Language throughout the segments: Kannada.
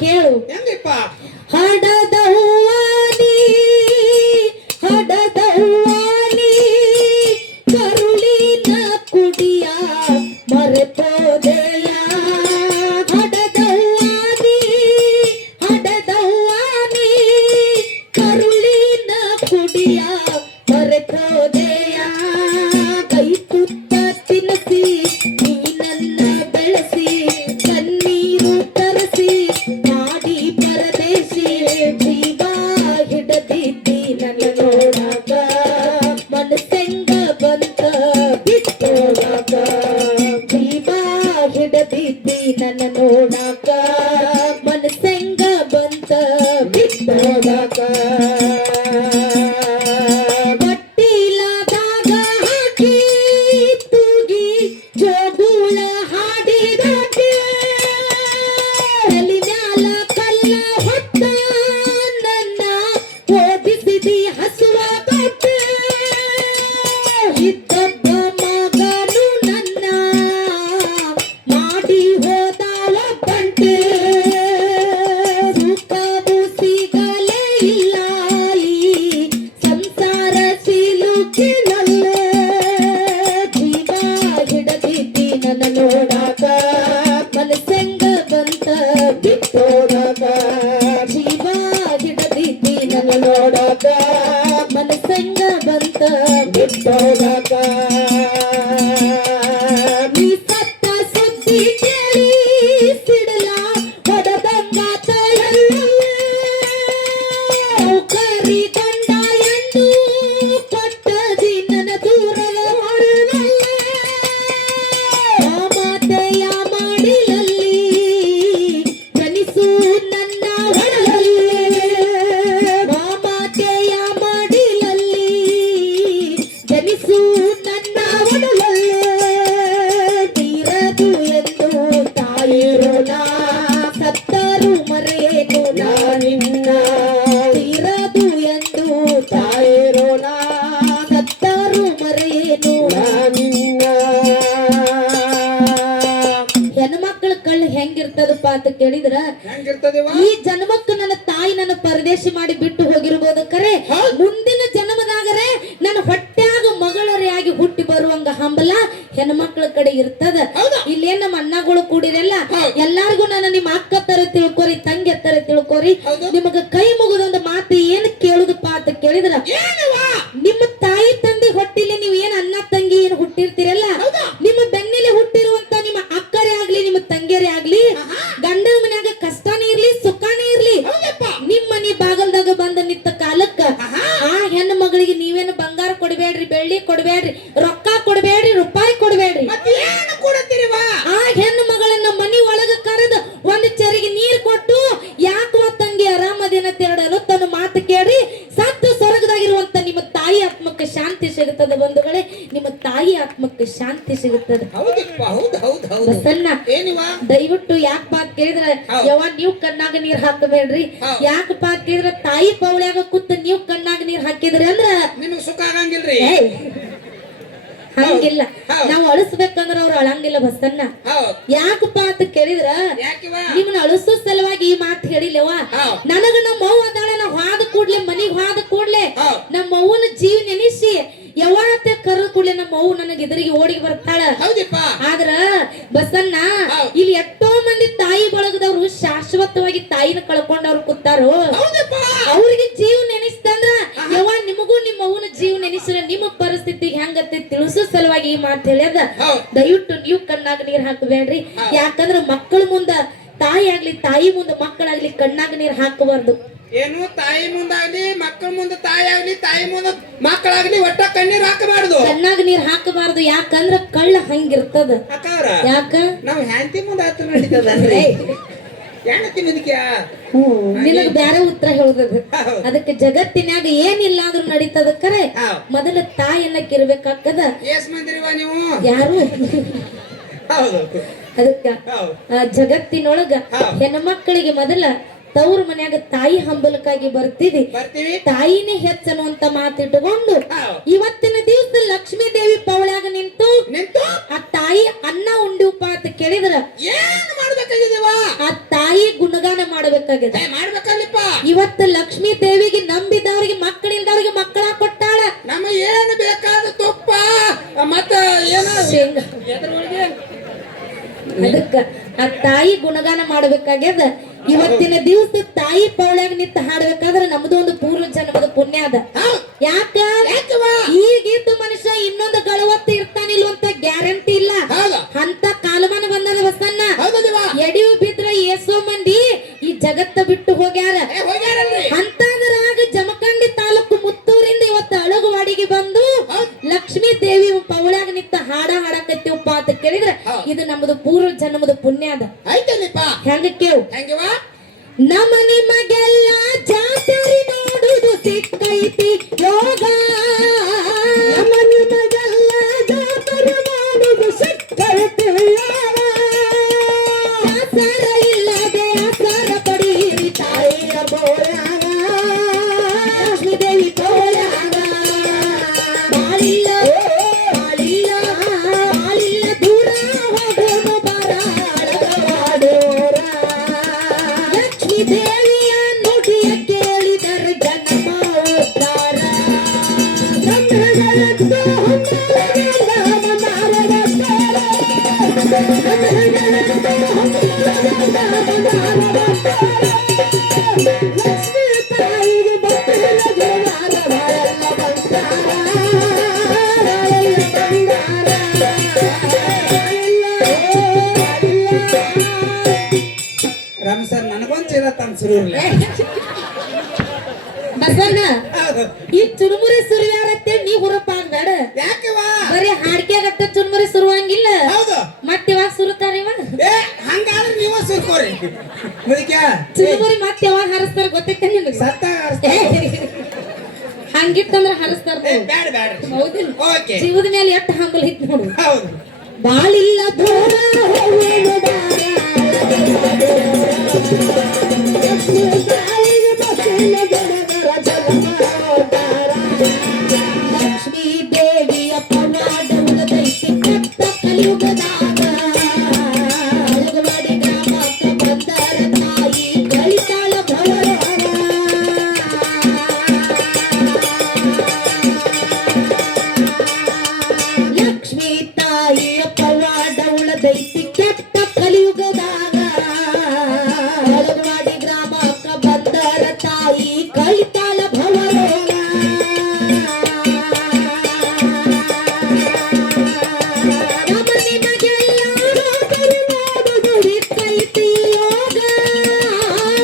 ಕೇಳು ಹೆಂಗಪ್ಪ ಹಡದವ್ವಾನಿ ಹಡದವ್ವಾನಿ ಕರುಳಿನ ಕುಡಿಯ ಮರೆತೋದೆಯ ಹಡದವ್ವಾನಿ ಹಡದವ್ವಾನಿ ಕರುಳಿನ ಕುಡಿಯ ಮರೆತೋದೆಯ ಕೈ ತುತ್ತ ತಿನ್ನಸಿ ನೀನನ್ನ ಬೆಳೆಸಿ ಕಣ್ಣೀರು ತರಸಿ ಮಾಡಿ ಪರದೇಶಿ ಜೀವ ಹಿಡದಿದ್ದಿ ನನ್ನ ನೋಡಾಕ ಮನಸ್ಸೆಂಗ ಬಂತ ಬಿಟ್ಟೋಡಾಕ ಜೀವ ಹಿಡದಿದ್ದಿ ನನ್ನ ನೋಡಾಕ ಮನಸ್ಸೆಂಗ ಬಂತ ಬಿಟ್ಟೋಡಾಕ ಬಟ್ಟಿಲದಾಗ ಹಾಕಿ ತೂಗಿ ಜೋಗುಳ ಹಾಡಿದಾಕೆ ತಲಿ ಮ್ಯಾಲ ಕಲ್ಲ ಹೊತ್ತ ನನ್ನ ಓದಿಸಿದಿ ಹಸುವ ಕಟ್ಟೆ ಇದ್ದಬ್ಬ ಮಗನು ನನ್ನ ಮಾಡಿ ಹೋದವ ಬಂಟೆ ಸುಖವು ಸಿಗಲೇ ಇಲ್ಲ ಈ ಸಂಸಾರ ಸಿಲುಕಿನಲ್ಲೇ ಜೀವ ಹಿಡದಿದ್ದಿ ನನ್ನ ನೋಡಾಕ ಮನಸ್ಸೆಂಗ ಬಂತ ಬಿಟ್ಟೋಡಾಕ ಜೀವ ಹಿಡದಿದ್ದಿ ನನ್ನ ನೋಡಾಕ ಮನಸ್ಸೆಂಗ ಬಂತ ಬಿಟ್ಟೋಡಾಕ ನೀ ಸತ್ತ ಸುದ್ದಿ ಕೇಳಿ ಸಿಡಲ ಹೊಡೆದಂಗ ನೌಕರಿ ಗಂಡ ಎಂದು ಕೊಟ್ಟದಿ ನನ್ನ ದೂರದ ಹೊರನಲ್ಲೇ ಮಾತೆಯ ಮಾಡಿಲಲ್ಲಿ ಜನಿಸು ನನ್ನ ಹೊರಲಲ್ಲಿ ಮಾತೆಯ ಮಾಡಿಲಲ್ಲಿ ಜನಿಸು ನನ್ನ ಹೊರಲಲ್ಲಿ ತೀರದು ಎಂದು ತಾಯಿರೋಣ ಸತ್ತರು ಮರೆಯೇನು ನಾನಿನ್ನ ತೀರದು ಎಂದು ತಾಯಿರೋಣ ಸತ್ತರು ಮರೆಯೇನು ನಾನಿನ್ನ ಹೆಣ್ಮಕ್ಳ ಕಳ್ಳ ಹೆಂಗಿರ್ತದಪ್ಪ ಅಂತ ಕೇಳಿದ್ರ ಹೆಂಗಿರ್ತದೇವ ಈ ಜನ್ಮಕ್ಕೆ ನನ್ನ ತಾಯಿ ನನ್ನ ಪರದೇಶಿ ಮಾಡಿ ಬಿಟ್ಟು ಹೋಗಿರ್ಬೋದು ಕರೆ ಮುಂದಿನ ಜನ್ಮದಾಗರೆ ನನ್ನ ಹೊಟ್ಟ್ಯಾಗ ಮಗಳರೇ ಆಗಿ ಹುಟ್ಟಿ ಬರುವಂಗ ಹಂಬಲ ಹೆಣ್ಮಕ್ಳ ಕಡೆ ಇರ್ತದ ಇಲ್ಲೇನ್ ನಮ್ಮ ಅಣ್ಣಗಳು ಕೂಡಿರಲ್ಲ ಎಲ್ಲಾರ್ಗು ನಾನು ನಿಮ್ಮ ಅಕ್ಕ ತರ ತಿಳ್ಕೊರಿ ತಂಗಿ ತರ ತಿಳ್ಕೊರಿ ನಿಮಗ ಕೈ ಮುಗಿದೊಂದು ಮಾತು ಏನ್ ಕೇಳುದಪ್ಪ ಅಂತ ಕೇಳಿದ್ರ ನಿಮ್ಮ ತಾಯಿ ತಂದೆ ಹೊಟ್ಟಿಲಿ ನೀವು ಏನ್ ಅಣ್ಣ ತಂಗಿ ಏನ್ ಹುಟ್ಟಿರ್ತೀರಲ್ಲ ನಿಮ್ಮ ಬೆನ್ನಿಲೆ ಹುಟ್ಟಿರುವಂತ ನಿಮ್ಮ ಅಕ್ಕರೇ ಆಗ್ಲಿ ನಿಮ್ಮ ತಂಗಿಯರೇ ಆಗ್ಲಿ ಗಂಡನ ಮನ್ಯಾಗ ಕಷ್ಟನೇ ಇರ್ಲಿ ಸುಖನೇ ಇರ್ಲಿ ನಿಮ್ ಮನಿ ಬಾಗಲ್ದಾಗ ಬಂದ ನಿಂತ ಕಾಲಕ್ಕ ಆ ಹೆಣ್ಣು ಮಗಳಿಗೆ ನೀವೇನು ಬಂಗಾರ ಕೊಡ್ಬೇಡ್ರಿ ಬೆಳ್ಳಿ ಕೊಡ್ಬೇಡ್ರಿ ರೊಕ್ಕ ಕೊಡ್ಬೇಡ್ರಿ ರೂಪಾಯಿ ಕೊಡ್ಬೇಡ್ರಿ ಆ ಹೆಣ್ಣು ಮಗಳನ್ನ ಮನಿ ಒಳಗ ಕರೆದ ಒಂದ್ ಚರಿಗೆ ನೀರ್ ಕೊಟ್ಟು ಯಾಕವ ತಂಗಿ ಆರಾಮದೇನ ತೆರಡಲು ತನ್ನ ಮಾತು ಕೇಳಿ ಸತ್ತು ಸ್ವರ್ಗದಾಗಿರುವಂತ ನಿಮ್ಮ ತಾಯಿ ಆತ್ಮಕ್ಕೆ ಶಾಂತಿ ಸಿಗುತ್ತದೆ ಬಂಧುಗಳೇ ನಿಮ್ಮ ತಾಯಿ ಆತ್ಮಕ್ಕೆ ಶಾಂತಿ ಸಿಗುತ್ತದೆ ಬಸಣ್ಣ ದಯವಿಟ್ಟು ಯಾಕಪ್ಪ ಅಂತ ಕೇಳಿದ್ರೆ ಯಾವ ನೀವ್ ಕಣ್ಣಾಗ ನೀರ್ ಹಾಕಬೇಡ್ರಿ ಯಾಕಪ್ಪ ಅಂತ ಕೇಳಿದ್ರೆ ತಾಯಿ ಪೌಳ್ಯಾಗ ಕೂತ್ ನೀವ್ ಕಣ್ಣಾಗ ನೀರ್ ಹಾಕಿದ್ರಿ ಅಂದ್ರ ನಿಮಗ್ ಸುಖ ಆಗಂಗಿಲ್ರಿ ಹಂಗಿಲ್ಲ ನಾವ್ ಅಳಿಸ್ಬೇಕಂದ್ರ ಅವ್ರು ಅಳಂಗಿಲ್ಲ ಬಸಣ್ಣ ಯಾಕಪ್ಪ ಅಂತ ಕೇಳಿದ್ರ ನಿಮ್ಮನ್ನ ಅಳಿಸೋ ಸಲುವಾಗಿ ಈ ಮಾತು ಹೇಳಿಲ್ಲವ ನನಗ ನಮ್ಮ ಅವ್ವ ಅದಾಳ ನಾ ಹಾದ ಕೂಡ್ಲೆ ಮನಿಗ್ ಹಾದ ಕೂಡ್ಲೆ ನಮ್ಮ ಅವ್ವನ ಜೀವ ನೆನಿಸಿ ಯಾವತ್ತೆ ಕರೆದ ಕೂಡ್ಲೆ ನಮ್ಮ ಅವ್ವ ನನಗೆ ಎದುರಿಗೆ ಓಡಿ ಬರ್ತಾಳ ಆದ್ರ ಬಸಣ್ಣ ಇಲ್ಲಿ ಎಷ್ಟೋ ಮಂದಿ ತಾಯಿ ಬಳಗದವ್ರು ಶಾಶ್ವತವಾಗಿ ತಾಯಿನ ಕಳ್ಕೊಂಡವ್ರು ಕೂತಾರು ಅವ್ರಿಗೆ ಜೀವ ನೆನಿಸ್ತಂದ್ರ ಯಾವ ನಿಮಗೂ ನಿಮ್ಮ ಅವ್ವನ ಜೀವ ನೆನಿಸಿರ ನಿಮ್ಮ ಪರಿಸ್ಥಿತಿ ಹೆಂಗತ್ತೆ ತಿಳಿಸೋ ಸಲುವಾಗಿ ಈ ಮಾತು ಹೇಳ್ಯದ ದಯವಿಟ್ಟು ನೀವು ಕಣ್ಣಾಗ ನೀರ್ ಹಾಕಬೇಡ್ರಿ ಯಾಕಂದ್ರ ಮಕ್ಕಳ ಮುಂದ ತಾಯಿ ಆಗ್ಲಿ ತಾಯಿ ಮುಂದ ಮಕ್ಕಳಾಗ್ಲಿ ಕಣ್ಣಾಗ ನೀರ್ ಹಾಕಬಾರ್ದು ಏನು ತಾಯಿ ಮುಂದಾಗ್ಲಿ ಮಕ್ಕಳ ಮುಂದೆ ತಾಯಿ ಆಗ್ಲಿ ತಾಯಿ ಮುಂದೆ ಮಕ್ಕಳಾಗ್ಲಿ ಒಟ್ಟ ಕಣ್ಣೀರ್ ಹಾಕಬಾರ್ದು ಕಣ್ಣಾಗ ನೀರ್ ಹಾಕಬಾರ್ದು ಯಾಕಂದ್ರ ಕಳ್ಳ ಹಂಗಿರ್ತದ ಯಾಕ ನಾವ್ ಹ್ಯಾಂತಿ ಮುಂದ ಹತ್ರ ನಡೀತದಲ್ರಿ ನಿನಗ ಬ್ಯಾರೆ ಉತ್ತರ ಹೇಳುದದು ಅದಕ್ಕೆ ಜಗತ್ತಿನಾಗ ಏನಿಲ್ಲ ಅಂದ್ರೂ ನಡೀತದ ಕರೆ ಮೊದಲ ತಾಯಿಯನ್ನಕ್ ಇರ್ಬೇಕಾಗ್ತದ ನೀವು ಯಾರು ಅದಕ್ಕ ಜಗತ್ತಿನೊಳಗ ಹೆಣ್ಮಕ್ಕಳಿಗೆ ಮೊದಲ ತವ್ರ ಮನ್ಯಾಗ ತಾಯಿ ಹಂಬಲಕ್ಕಾಗಿ ಬರ್ತಿದಿ. ಬರ್ತೀವಿ. ತಾಯಿನೇ ಹೆಚ್ಚನ್ನುವಂತ ಮಾತಿಟ್ಟುಕೊಂಡು ಹೌದ್. ಇವತ್ತಿನ ದಿವಸ ಲಕ್ಷ್ಮೀ ದೇವಿ ಪವಳ್ಯಾಗ ನಿಂತು ನಿಂತು ಆ ತಾಯಿ ಅನ್ನ ಉಂಡಿವಪ್ಪ ಅಂತ ಕೇಳಿದ್ರ ಏನ್ ಮಾಡ್ಬೇಕಾಗಿದೀವ? ಆ ತಾಯಿ ಗುಣಗಾನ ಮಾಡ್ಬೇಕಾಗಿದೆ. ಮಾಡ್ಬೇಕಲ್ಲಪ್ಪ. ಇವತ್ತು ಲಕ್ಷ್ಮೀ ದೇವಿಗೆ ನಂಬಿದವರಿಗೆ ಮಕ್ಕಳಿಲ್ದವ್ರಿಗೆ ಮಕ್ಕಳ ಕೊಟ್ಟಾಳ. ನಮ್ಮ ಏನ್ ಬೇಕಾದ ತುಪ್ಪ ಮತ್ತ ಏನ ಶೇಂಗಾ. ಎದ್ರೊಳಗೆ ಅದಕ್ಕ ಆ ತಾಯಿ ಗುಣಗಾನ ಮಾಡ್ಬೇಕಾಗ್ಯದ. ಇವತ್ತಿನ ದಿವಸ ತಾಯಿ ಪೌಳ್ಯಾಗ ನಿಂತ ಹಾಡ್ಬೇಕಾದ್ರೆ ನಮ್ದು ಒಂದು ಪೂರ್ವ ಜನ್ಮದ ಪುಣ್ಯ ಅದ. ಯಾಕ ಈಗಿದ್ದ ಮನುಷ್ಯ ಇನ್ನೊಂದು ಗಳವತ್ತು ಇರ್ತಾನಿಲ್ವಂತ ಗ್ಯಾರಂಟಿ ಇಲ್ಲ. ಅಂತ ಕಾಲಮಾನ ಬಂದದ ಬಸನ್ನ. ಎಡಿಯು ಬಿದ್ರ ಏಸೋ ಮಂದಿ ಈ ಜಗತ್ತ ಬಿಟ್ಟು ಹೋಗ್ಯಾರ. ಅಂತದ್ರಾಗ ಜಮಖಂಡಿ ತಾಲೂಕು ಮುತ್ತೂರಿಂದ ಇವತ್ತು ಅಳಗವಾಡಿಗೆ ಬಂದು ಲಕ್ಷ್ಮೀ ದೇವಿ ಪೌಳ್ಯಾಗ ನಿಂತ ಹಾಡ ಹಾಡಕತ್ತೀವಪ್ಪ ಅಂತ ಕೇಳಿದ್ರೆ ಇದು ನಮ್ದು ಪೂರ್ವ ಜನ್ಮದ ಪುಣ್ಯ ಅದ. ಹೆಂಗ ಕೇಳು. ನಮ್ಮ ನಿಮಗೆಲ್ಲ ಜಾತ್ರೆ ನೋಡುದು ಸಿಕ್ಕೈತಿ ಯೋಗ. ನಮ್ಮ ನಿಮಗೆಲ್ಲ ಜಾತ್ರೆ ನೋಡುದು ಸಿಕ್ಕೈತಿ ಯೋಗ. ಆಸರ ಇಲ್ಲದೆ ಆಸರ ಪಡೀರಿ ತಾಯಿಯ ಪೌಳ್ಯಾಗ ಲಕ್ಷ್ಮೀ ದೇವಿ ಪೌಳ್ಯಾಗ. ಬಾಳಿಲ್ಲ ಬಾಳಿಲ್ಲ ಬಾಳಿಲ್ಲ ದೂರ ಹೋಗೋನು ಬರ ಅಳಗವಾಡೋರ. ಲಕ್ಷ್ಮೀ ದೇವಿಯ ನುಡಿಯ ಕೇಳಿದರ ಜನ್ಮ ಉದ್ಧಾರ. ಗಂಧಗಳದ್ದು ಹೊಂದಲಗಂಧ ಮಂದಾರವತ್ತಾರ. ಗಂಧಗಳದ್ದು ಹೊಂದಲಗಂಧ ಮಂದಾರವತ್ತಾರ. ಲಕ್ಷ್ಮೀ ತಾಯಿಗೆ ಭಕ್ತಿಯ ಜೋಗಾರ ಬಾಳೆಲ್ಲ ಬಂಗಾರ. ಬಾಳೆಲ್ಲ ಬಂಗಾರ. ರಾಮ್ ಸರ್ ನನಗೊಂದ್ ಚೀಲ ತಂದ್ಸಿರು. ಬಸಣ್ಣ ಈ ಚುರುಮುರಿ ಸುರಿಯಾರತ್ತೆ ನೀ ಹುರಪ್ಪ ಅಂದಾಡ. ಯಾಕವಾ? ಬರೀ ಹಾಡ್ಕ್ಯಾಗತ್ತ ಚುರುಮುರಿ ಸುರುವಂಗಿಲ್ಲ. ಹೌದು. ಮತ್ತೆ ಯಾವಾಗ ಸುರುತ್ತಾರ ಇವ? ಹಂಗಾದ್ರೆ ನೀವ ಸುರ್ಕೋರಿ. ಮುದುಕ್ಯಾ ಚುರುಮುರಿ ಮತ್ತೆ ಯಾವಾಗ ಹಾರಿಸ್ತಾರ ಗೊತ್ತೈತೆ ನಿನಗೆ? ಸತ್ತಾಗ ಹಂಗಿತ್ತಂದ್ರ ಹಾರಿಸ್ತಾರ. ಬ್ಯಾಡ ಬ್ಯಾಡ. ಹೌದಿಲ್ಲ? ಓಕೆ. ಜೀವದ ಮೇಲೆ ಎಷ್ಟು ಹಂಬಲ್ ಐತಿ ನೋಡು. ಹೌದು. ಬಾಳಿಲ್ಲ ದೂರ ಹೋಗುವುದು ಬಾರ. ಲಕ್ಷ್ಮೀ ತಾಯಿಗೆ ಭಕ್ತಿಯ ಜಗದರ ಜನ್ಮೋದ್ಧಾರ. ಲಕ್ಷ್ಮೀ ದೇವಿಯ ಪವಾಡ ಉಳದೈತಿ ಕೆಟ್ಟ ಕಲಿಯುಗದಾಗ. ಅಳಗವಾಡಿ ಗ್ರಾಮಕ್ಕ ಬಂದರ ತಾಯಿ ಕಳಿತಾಳ ಭವರೋಗ. ಲಕ್ಷ್ಮೀ ತಾಯಿಯ ಪವಾಡ ಉಳದೈತಿ ಕೆಟ್ಟ ಕಲಿಯುಗದಾಗ. ಅಳಗವಾಡಿ ಗ್ರಾಮಕ್ಕ ಬಂದರ ತಾಯಿ ಕಳಿತಾಳ ಭವರೋಗ. ನಮ್ಮ ನಿಮಗೆಲ್ಲ ಜಾತ್ರೆ ನೋಡುದು ಸಿಕ್ಕೈತಿ ಯೋಗ.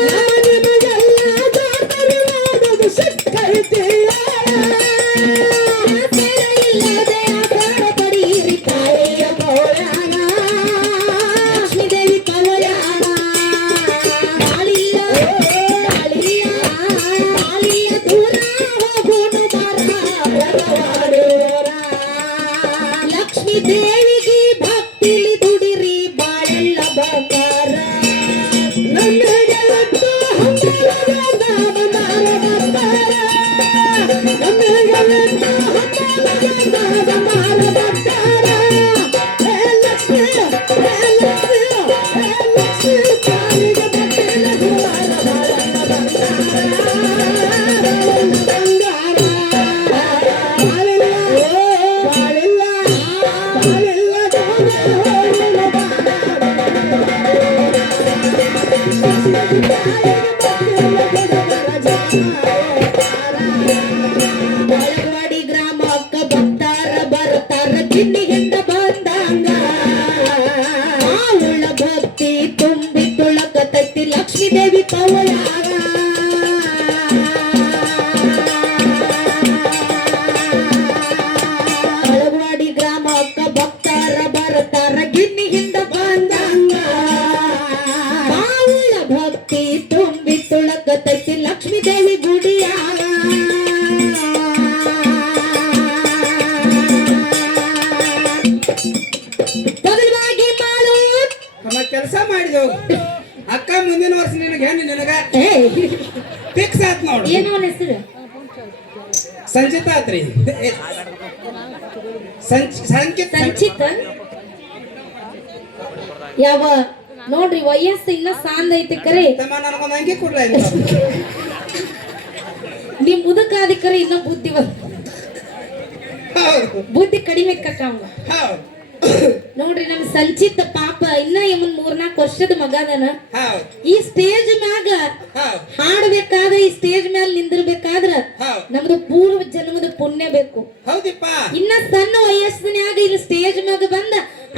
ನಮ್ಮ ನಿಮಗೆಲ್ಲ ಜಾತ್ರೆ ನೋಡುದು ಸಿಕ್ಕೈತಿ ಯೋಗ. ಆಸರ ಇಲ್ಲದೆ ಆಸರ ಪಡೀರಿ ತಾಯಿಯ ಪೌಳ್ಯಾಗ ಲಕ್ಷ್ಮೀ ದೇವಿ ಪೌಳ್ಯಾಗ. ಬಾಳಿಲ್ಲ ಬಾಳಿಲ್ಲ ಬಾಳಿಲ್ಲ ದೂರ ಹೋಗೋನು ಬರ ಅಳಗವಾಡೋರ. ಲಕ್ಷ್ಮೀ ದೇವಿಗೆ ಭಕ್ತಿಲಿ ದುಡಿರಿ ಬಾಳೆಲ್ಲ ಬಂಗಾರ. ನನ್ನೆಗೆಲದ್ದು ಹಂಬಲಗಂಧ ಮಂದಾರ ಬಂಗಾರ. ನನ್ನೆಗೆಲದ್ದು ಹಂಬಲಗಂಧ ಮಂದಾರ ಬಂಗಾರ. ಹೇ ಲಕ್ಷ್ಮೀ ಹೇ ಲಕ್ಷ್ಮೀ ಹೇ ಲಕ್ಷ್ಮೀ ತಾಯಿಗೆ ಭಕ್ತಿಯ ಜೋಗಾರ ಬಾಳೆಲ್ಲ ಬಂಗಾರ. ಬಂಗಾರ. ಬಾಳಿಲ್ಲ ಬಾಳಿಲ್ಲ ಬಾಳಿಲ್ಲ ದೂರ ಹೋಗುವುದು ಬಾರ. ಲಕ್ಷ್ಮೀ ತಾಯಿಗೆ ಭಕ್ತಿಯ ಜಗದರ ಜನ್ಮೋದ್ಧಾರ. ಅಳಗವಾಡಿ ಗ್ರಾಮಕ್ಕ ಭಕ್ತಾರ ಬರ್ತಾರ ಕಿನ್ನಿಗಿಂದ ಬಂದಂಗ. ಆವುಳ ಭಕ್ತಿ ತುಂಬಿ ತುಳಕತೈತಿ ಲಕ್ಷ್ಮೀ ದೇವಿ ಪೌಳ್ಯಾಗ. ಅಳಗವಾಡಿ ಗ್ರಾಮಕ್ಕ ಭಕ್ತಾರ ಬರ್ತಾರ ಗಿನ್ನಿಗಿಂದ ಬಂದಂಗ. ಆವುಳ ಭಕ್ತಿ ತುಂಬಿ ತುಳಕತೈತಿ ಲಕ್ಷ್ಮೀ ದೇವಿ ಗುಡಿಯಾಗ. ಬದಲಾಗಿ ಮಾಡು ನಮ್ಮ ಕೆಲಸ ಮಾಡಿದೆವು. ಅಕ್ಕ ಮುಂದಿನ ವರ್ಷ ನಿನ್ನ ಮಕ್ಳಿಗೆ ಹೆಣ್ಣು ನಿನಗ ಏ ಫಿಕ್ಸ್ ಆತ್ ನೋಡು. ಏನು ಅವನ ಹೆಸರು? ಸಂಚಿತ ಆತ್ರಿ. ಸಂಚಿತ ಯಾವ ನೋಡ್ರಿ ವಯಸ್ಸು ಇನ್ನ ಸಾಂದ್ ಐತಿ ಕರೆ ತಮ್ಮ ನನಗೊಂದು ಅಂಗಿ ಕೊಡ್ಲ ನಿಮ್ ಮುದುಕಾದಿ ಕರೆ ಇನ್ನ ಬುದ್ಧಿ ಕಡಿಮೆ ಕಕ್ಕಂಗ ನೋಡ್ರಿ ನಮ್ ಸಂಚಿತ ಪಾಪ ಇನ್ನ ಇವನ್ 3-4 ವರ್ಷದ ಮಗ ಅದಾನ. ಈ ಸ್ಟೇಜ್ ಮ್ಯಾಗ ಹಾಡ್ಬೇಕಾದ್ರೆ ಈ ಸ್ಟೇಜ್ ಮ್ಯಾಲ ನಿಂದಿರ್ಬೇಕಾದ್ರ ನಮ್ದು ಪೂರ್ವ ಜನ್ಮದ ಪುಣ್ಯ ಬೇಕು. ಹೌದಿಪ್ಪ. ಇನ್ನ ಸಣ್ಣ ವಯಸ್ಸಿನ್ಯಾಗ ಇಲ್ಲಿ ಸ್ಟೇಜ್ ಮ್ಯಾಗ ಬಂದ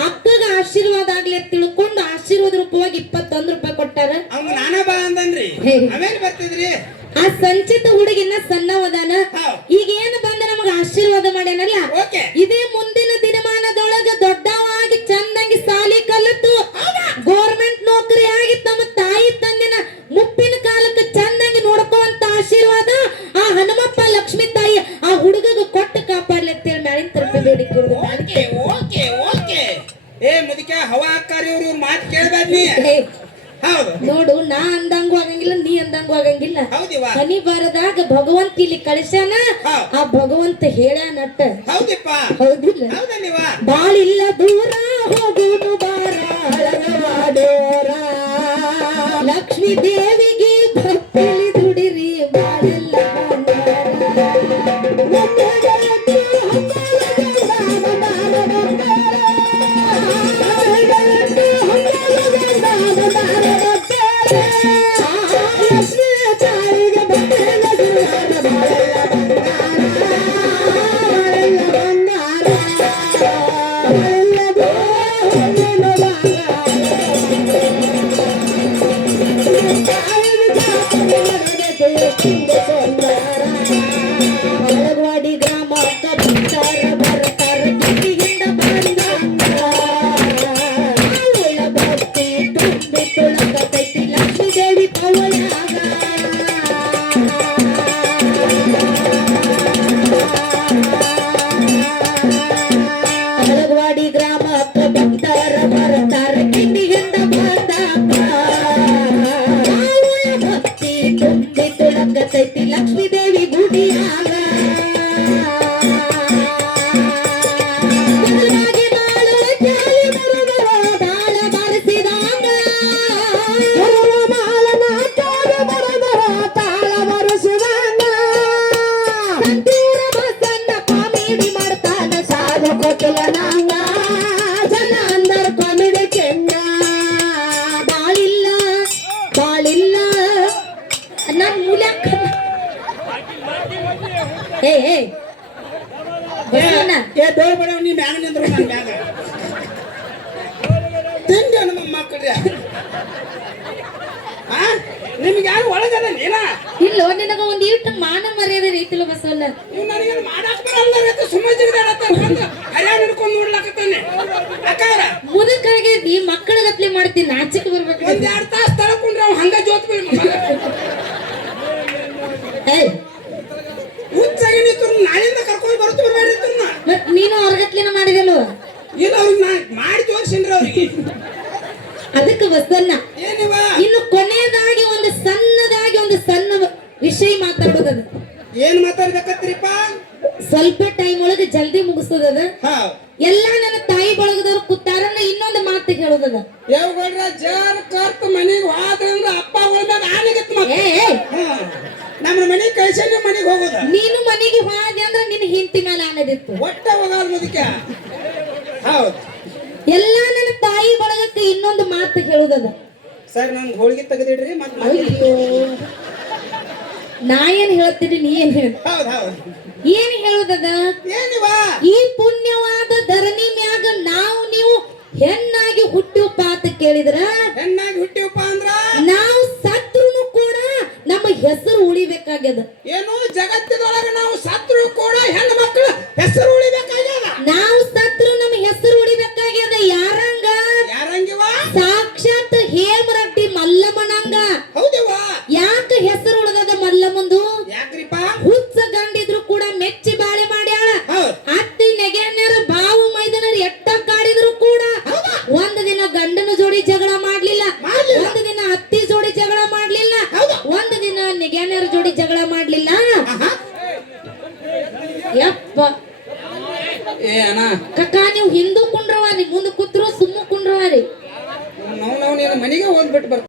ಅಕ್ಕಗ ಆಶೀರ್ವಾದ ಆಗ್ಲಿ ಅಂತ ತಿಳ್ಕೊಂಡು ಆಶೀರ್ವಾದ ರೂಪವಾಗಿ 21 ರೂಪಾಯಿ ಕೊಟ್ಟಾರ. ಅವ್ನ ನಾನಾ ಬಾ ಅಂದನ್ರಿ. ಆಮೇಲೆ ಬರ್ತಿದ್ರಿ ಆ ಸಂಚಿತ ಹುಡುಗಿನ ಸಣ್ಣವದಾನ. ಈಗ ಏನು ಬಂದ ನಮಗ ಆಶೀರ್ವಾದ ಮಾಡ್ಯಾನಲ್ಲ, ಇದೇ ಮುಂದಿನ ದಿನಮಾನದೊಳಗ ದೊಡ್ಡವಾಗಿ ಚಂದಂಗಿ ಸಾಲಿ ಕಲಿತು ಗೌರ್ಮೆಂಟ್ ನೌಕರಿ ಆಗಿ ತಮ್ಮ ತಾಯಿ ತಂದಿನ ಮುಪ್ಪಿನ ಕಾಲಕ್ಕೆ ಚಂದಂಗಿ ನೋಡ್ಕೋಂತ ಆಶೀರ್ವಾದ ಆ ಹನುಮಪ್ಪ ಲಕ್ಷ್ಮೀ ತಾಯಿ ಆ ಹುಡುಗಗ ಕೊಟ್ಟು ಕಾಪಾಡ್ಲಿ ಅಂತೇಳಿ ಮ್ಯಾಲಿನ ತರಪಿ ಬೇಡಿಕೊಳ್ಳೋದು. ಏ ಮುದಿಕ ಹವಾ ಹಾಕಾರಿ ಇವ್ರು ಮಾತು ಕೇಳಬೇಡಿ. ನೋಡು, ನಾ ಅಂದಂಗೂ ಆಗಂಗಿಲ್ಲ, ನೀ ಅಂದಂಗೂ ಆಗಂಗಿಲ್ಲ. ಹನಿ ಬಾರದಾಗ ಭಗವಂತ ಇಲ್ಲಿ ಕಳಿಸ್ಯಾನ, ಆ ಭಗವಂತ ಹೇಳ್ಯಾನಟ್ಟ. ಹೌದಿಲ್ಲ? ಬಾಳಿಲ್ಲ ದೂರ ಹೋಗುನು ಬಾರ ಲಕ್ಷ್ಮೀ ದೇವಿಗೆ ಭಕ್ತಿಲಿ ದುಡಿರಿ ಬಾಳೆಲ್ಲ ಮಲಗವಾಡಿ ಗ್ರಾಮ ಬರ್ತಾರ ಕಿಂಡಿಯಿಂದ ಬಂದ ಭಕ್ತಿ ತುಂಬಿ ತುಳಕತೈತಿ ಲಕ್ಷ್ಮೀ ದೇವಿ ಪವಳಾಗ. ಮಲಗವಾಡಿ ಗ್ರಾಮಕ್ಕ ಭಕ್ತರ ಬರ್ತಾರ ಕಿಂಡಿಯಿಂದ ಬಂದ ಭಕ್ತಿ ತುಂಬಿ ತುಳಕತೈತಿ ಲಕ್ಷ್ಮೀ ದೇವಿ ಗುಡಿಯಾಗ. ನಿಮ್ಗೆ ಯಾರು ಒಳಗದ ನೀನ ಇಲ್ಲೋ ನಿನಗ ಒಂದ್ ಇಟ್ಟು ಮಾನ ಮರ್ಯಾದೆ ರೀತಿಲ ಬಸವಲ್ಲ. ನನಗೆ ಮಾಡಾಕ್ ಬರಲ್ಲ ಸುಮ್ಮನೆ ಹರ್ಯಾಣ ಹಿಡ್ಕೊಂಡು ನೋಡ್ಲಾಕತ್ತಾನೆ. ಅಕ್ಕಾರ ಮುದಕಾಗಿ ಈ ಮಕ್ಕಳ ಗತ್ಲೆ ಮಾಡ್ತೀನಿ, ನಾಚಿಕೆ ಬರ್ಬೇಕು. 1-2 ತಾಸು ತಳಕೊಂಡ್ರೆ ಅವ್ ಹಂಗ ಜೋತ್ ಹುಚ್ಚಾಗಿ ನಿಂತು ನಾಳಿಂದ ಕರ್ಕೊಂಡು ಬರ್ತೀವಿ. ಮತ್ ನೀನು ಅವ್ರಗತ್ಲೆನ ಮಾಡಿದಲ್ವ? ಇಲ್ಲ, ಅವ್ರಿಗೆ ಮಾಡಿ ತೋರಿಸಿನ್ರಿ ಅವ್ರಿಗೆ. ಅದಕ್ಕೆ ಬಸನ್ನ ಇನ್ನು ಕೊನೆಯದಾಗಿ ಒಂದು ಸಣ್ಣ ವಿಷಯ ಮಾತಾಡೋದದ. ಏನ್ ಮಾತಾಡ್ಬೇಕತ್ರಿಪ್ಪ? ಸ್ವಲ್ಪ ಟೈಮ್ ಒಳಗೆ ಜಲ್ದಿ ಮುಗಿಸೋದದ. ಎಲ್ಲಾ ನನ್ನ ತಾಯಿ ಬಳಗದವ್ರು ಕೂತಾರನ್ನ ಇನ್ನೊಂದು ಮಾತು ಹೇಳೋದದ. ಯಾವಗಳ್ರ ಜರ್ ಕರ್ತ ಮನೆಗೆ ಹೋದ್ರಂದ್ರ ಅಪ್ಪ ಹೋದಾಗ ಆನೆಗತ್ ನಮ್ಮ ಮನೆಗೆ ಕಳ್ಸ ಮನೆಗೆ ಹೋಗೋದ. ನೀನು ಮನೆಗೆ ಹೋದೆ ಅಂದ್ರೆ ನಿನ್ನ ಹಿಂತಿ ಮೇಲೆ ಆನೆದಿತ್ತು. ಒಟ್ಟ ಹೋಗಲ್ ಮುದಕ. ಹೌದು, ಎಲ್ಲಾ ನನ್ನ ತಾಯಿ ಬಳಗಕ್ಕೆ ಇನ್ನೊಂದು ಮಾತು ಹೇಳುದದ. ಸರ್ ನನ್ ಹೋಳಿಗೆ ತೆಗೆದಿಡ್ರಿ. ನಾ ಏನ್ ಹೇಳ್ತೀನಿ, ನೀ ಏನ್ ಹೇಳ? ಏನ್ ಹೇಳುದದ? ಈ ಪುಣ್ಯವಾದ ಧರಣಿ ಮ್ಯಾಗ ನಾವು ನೀವು ಹೆಣ್ಣಾಗಿ ಹುಟ್ಟಿವಪ್ಪ ಅಂತ ಕೇಳಿದ್ರ, ಹೆಣ್ಣಾಗಿ ಹುಟ್ಟಿವಪ್ಪ ಅಂದ್ರ ನಾವು ಸತ್ರುನು ಕೂಡ ನಮ್ಮ ಹೆಸರು ಉಳಿಬೇಕಾಗ್ಯದ. ಏನು ಜಗತ್ತಿನೊಳಗ ನಾವು ಸತ್ರು ಕೂಡ ಹೆಣ್ಣು ಮಕ್ಕಳು ಹೆಸರು ಉಳಿಬೇಕಾಗ್ಯದ. ನಾವು ಸತ್ರು ನಮ್ಮ ಹೆಸರು ಉಳಿಬೇಕಾಗ್ಯದ. ಯಾರಂಗಿವ? ಸಾಕ್ಷಾತ್ ಹೇಮರೆಡ್ಡಿ ಮಲ್ಲಮ್ಮನಂಗ. ಹೌದಿವ? ಯಾಕೆ ಹೆಸರು ಉಳಿದದ ಮಲ್ಲಮ್ಮಂದು? ಯಾಕ್ರಿಪ್ಪ? ಹುಚ್ಚ ಗಂಡಿದ್ರು ಕೂಡ ಮೆಚ್ಚಿ ಬಾಳೆ ಮಾಡ್ಯಾಳ. ಅತ್ತಿ ನೆಗೆಣ್ಣರು ಬಾವು ಮೈದನರು ಎಟ್ಟ ಕಾಡಿದ್ರು ಕೂಡ ಒಂದು ದಿನ ಗಂಡನ ಜೋಡಿ ಜಗಳ ಮಾಡ್ಲಿಲ್ಲ, ಒಂದು ದಿನ ಅತ್ತಿ ಜೋಡಿ ಜಗಳ ಮಾಡ್ಲಿಲ್ಲ. ಅಣ್ಣ